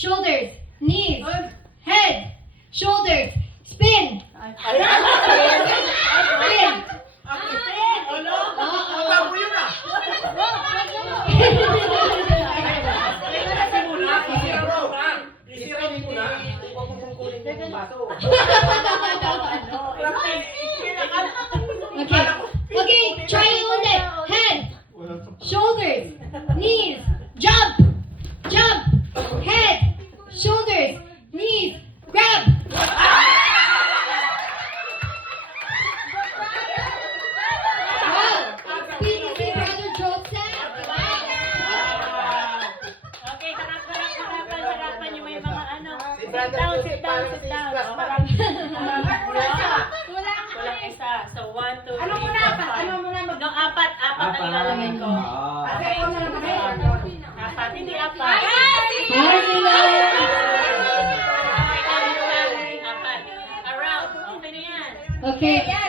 shoulders, knees, head, shoulders, spin. Spin. Okay, try it ulit. Head, shoulders, knees, jump, jump, head, shoulders, knees, grab. Wow, PDC Brother Joseph. Okay, harapan nyo may mga ano. Sit down. Walang isa. So, 1, 2, 3, 4, 5. No, apat ang ilalagay ko. Okay. Apat, hindi apat. Apat. Around. Okay na yan. Okay.